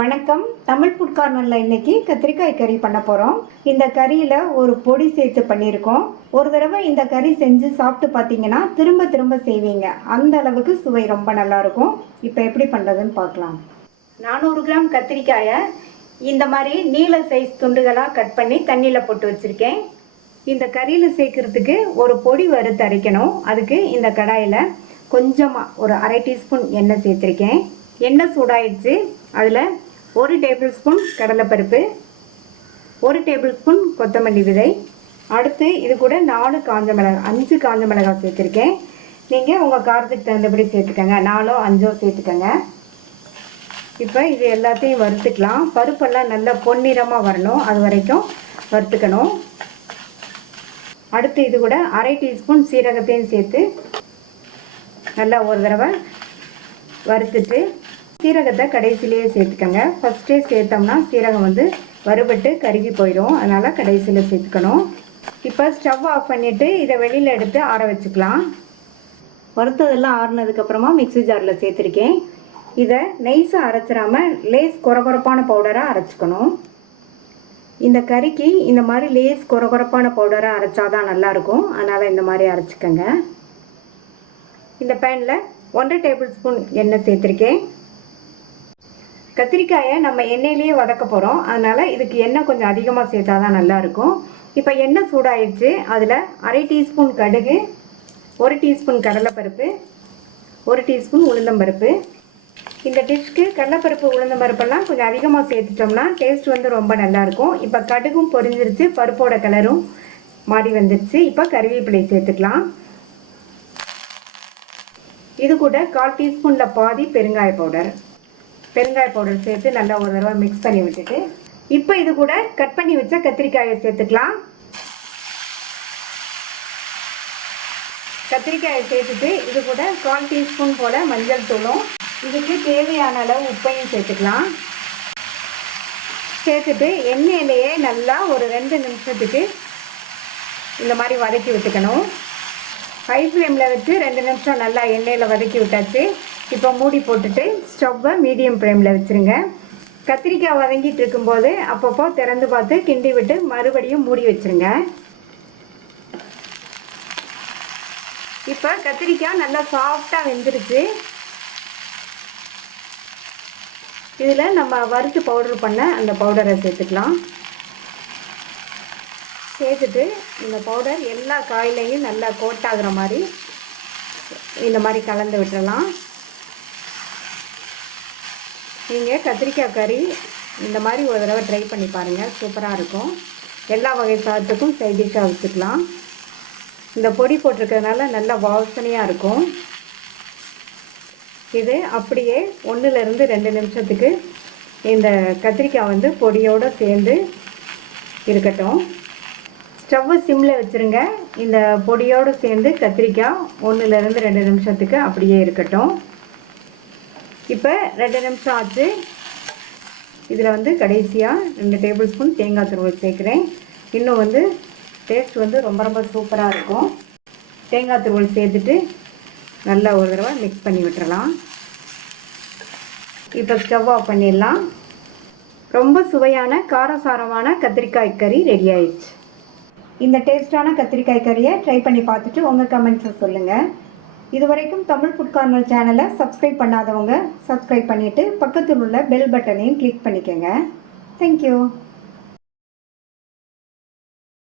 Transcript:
வணக்கம். தமிழ் ஃபுட் கார்னர்ல இன்னைக்கு கத்திரிக்காய் கறி பண்ண போறோம். இந்த கறியில ஒரு பொடி சேர்த்து பண்ணியிருக்கோம். ஒரு தடவை இந்த கறி செஞ்சு சாப்பிட்டு பார்த்தீங்கன்னா திரும்ப திரும்ப செய்வீங்க. அந்த அளவுக்கு சுவை ரொம்ப நல்லா இருக்கும். இப்போ எப்படி பண்றதுன்னு பார்க்கலாம். 400 கிராம் கத்திரிக்காயை இந்த மாதிரி நீல சைஸ் துண்டுகளாக கட் பண்ணி தண்ணியில் போட்டு வச்சுருக்கேன். இந்த கறியில் சேர்க்கறதுக்கு ஒரு பொடி வறுத்து அரைக்கணும். அதுக்கு இந்த கடாயில் கொஞ்சமாக ஒரு அரை டீஸ்பூன் எண்ணெய் சேர்த்துருக்கேன். எண்ணெய் சூடாயிடுச்சு. அதில் 1 டேபிள் ஸ்பூன் கடலைப்பருப்பு, 1 டேபிள் ஸ்பூன் கொத்தமல்லி விதை, அடுத்து இது கூட 5 காஞ்ச மிளகாய் சேர்த்துருக்கேன். நீங்கள் உங்கள் காரத்துக்கு தகுந்தபடி சேர்த்துக்கோங்க. 4 5 சேர்த்துக்கோங்க. இப்போ இது எல்லாத்தையும் வறுத்துக்கலாம். பருப்பெல்லாம் நல்லா பொன்னிறமாக வரணும், அது வரைக்கும் வறுத்துக்கணும். அடுத்து இது கூட அரை டீஸ்பூன் சீரகத்தையும் சேர்த்து நல்லா ஒரு தடவை வறுத்துட்டு சீரகத்தை கடைசியிலேயே சேர்த்துக்கோங்க. ஃபஸ்ட்டே சேர்த்தோம்னா சீரகம் வறுபட்டு கருகி போயிடும், அதனால் கடைசியில் சேர்த்துக்கணும். இப்போ ஸ்டவ் ஆஃப் பண்ணிவிட்டு இதை வெளியில் எடுத்து ஆற வச்சுக்கலாம். வறுத்ததெல்லாம் ஆறுனதுக்கப்புறமா மிக்ஸி ஜாரில் சேர்த்துருக்கேன். இதை நைஸாக அரைச்சிடாமல் லேஸ் கொரகொரப்பான பவுடராக அரைச்சிக்கணும். இந்த கறிக்கு இந்த மாதிரி லேஸ் கொரகொரப்பான பவுடராக அரைச்சாதான் நல்லாயிருக்கும், அதனால் இந்த மாதிரி அரைச்சிக்கோங்க. இந்த பேனில் 1 டேபிள் ஸ்பூன் எண்ணெய் சேர்த்துருக்கேன். கத்திரிக்காயை நம்ம எண்ணெயிலேயே வதக்க போகிறோம், அதனால் இதுக்கு எண்ணெய் கொஞ்சம் அதிகமாக சேர்த்தா தான் நல்லாயிருக்கும். இப்போ எண்ணெய் சூடாயிடுச்சு. அதில் அரை டீஸ்பூன் கடுகு, 1 டீஸ்பூன் கடலைப்பருப்பு, 1 டீஸ்பூன் உளுந்தம்பருப்பு. இந்த டிஷ்க்கு கடலைப்பருப்பு உளுந்தம்பருப்பெல்லாம் கொஞ்சம் அதிகமாக சேர்த்துட்டோம்னா டேஸ்ட் ரொம்ப நல்லாயிருக்கும். இப்போ கடுகும் பொரிஞ்சிருச்சு, பருப்போட கலரும் மாறி வந்துருச்சு. இப்போ கறிவேப்பிலை சேர்த்துக்கலாம். இது கூட 1/4 டீஸ்பூனில் பாதி பெருங்காய பவுடர் சேர்த்து நல்லா ஒரு தடவை மிக்ஸ் பண்ணி விட்டுட்டு இப்போ இது கூட கட் பண்ணி வச்ச கத்திரிக்காயை சேர்த்துக்கலாம். கத்திரிக்காயை சேர்த்துட்டு இது கூட 1/4 டீஸ்பூன் போல் மஞ்சள் தூளும் இதுக்கு தேவையான அளவு உப்பையும் சேர்த்துக்கலாம். சேர்த்துட்டு எண்ணெயிலேயே நல்லா ஒரு 2 நிமிஷத்துக்கு இந்த மாதிரி வதக்கி விட்டுக்கணும். ஹை ஃப்ளேமில் வச்சு 2 நிமிஷம் நல்லா எண்ணெயில் வதக்கி விட்டாச்சு. இப்போ மூடி போட்டுட்டு ஸ்டவ்வை மீடியம் ஃப்ளேமில் வச்சுருங்க. கத்திரிக்காய் வதங்கிட்டு இருக்கும்போது அப்பப்போ திறந்து பார்த்து கிண்டி விட்டு மறுபடியும் மூடி வச்சுருங்க. இப்போ கத்திரிக்காய் நல்லா சாஃப்டாக வெந்துருச்சு. இதில் நம்ம வறுத்து பவுடர் பண்ண அந்த பவுடரை சேர்த்துக்கலாம். சேர்த்துட்டு இந்த பவுடர் எல்லா காயிலையும் நல்லா கோட் ஆகுற மாதிரி இந்த மாதிரி கலந்து விட்டுறலாம். நீங்கள் கத்திரிக்காய் கறி இந்த மாதிரி ஒரு தடவை ட்ரை பண்ணி பாருங்கள், சூப்பராக இருக்கும். எல்லா வகை சாதத்துக்கும் சைட் டிஷ்ஷாக வச்சுக்கலாம். இந்த பொடி போட்டிருக்கிறதுனால நல்லா வாசனையாக இருக்கும். இது அப்படியே 1லேருந்து 2 நிமிஷத்துக்கு இந்த கத்திரிக்காய் பொடியோடு சேர்ந்து இருக்கட்டும். ஸ்டவ்வை சிம்மில் வச்சுருங்க. இந்த பொடியோடு சேர்ந்து கத்திரிக்காய் 1லேருந்து 2 நிமிஷத்துக்கு அப்படியே இருக்கட்டும். இப்போ 2 நிமிஷம் ஆச்சு. இதில் கடைசியாக 2 டேபிள் ஸ்பூன் தேங்காய் துருவல் சேர்க்குறேன். இன்னும் டேஸ்ட் ரொம்ப சூப்பராக இருக்கும். தேங்காய் துருவல் சேர்த்துட்டு நல்லா ஒரு தடவை மிக்ஸ் பண்ணி விட்டுறலாம். இப்போ ஸ்டவ் ஆஃப் பண்ணிடலாம். ரொம்ப சுவையான காரசாரமான கத்திரிக்காய் கறி ரெடி ஆயிடுச்சு. இந்த டேஸ்டான கத்திரிக்காய் கறியை ட்ரை பண்ணி பார்த்துட்டு உங்கள் கமெண்ட்ஸை சொல்லுங்கள். இது வரைக்கும் தமிழ் ஃபுட் கார்னர் சேனலை சப்ஸ்கிரைப் பண்ணாதவங்க சப்ஸ்கிரைப் பண்ணிவிட்டு பக்கத்தில் உள்ள பெல் பட்டனையும் கிளிக் பண்ணிக்கோங்க. தேங்க்யூ.